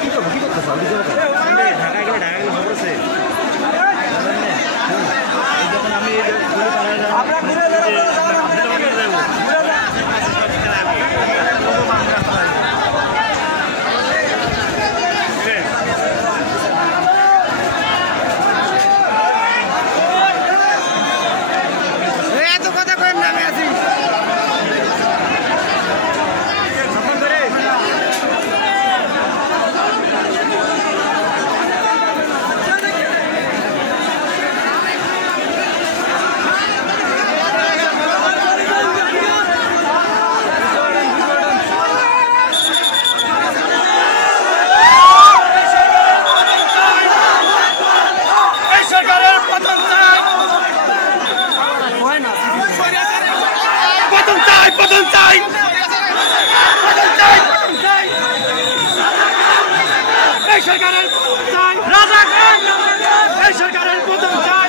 কি করবো কি করতেছ ঢাকায় গেলে খবর আছে যখন আমি এত কথা করেন না আমি আছি সরকারের পতন চাই রাজা খান এই সরকারের পতন চাই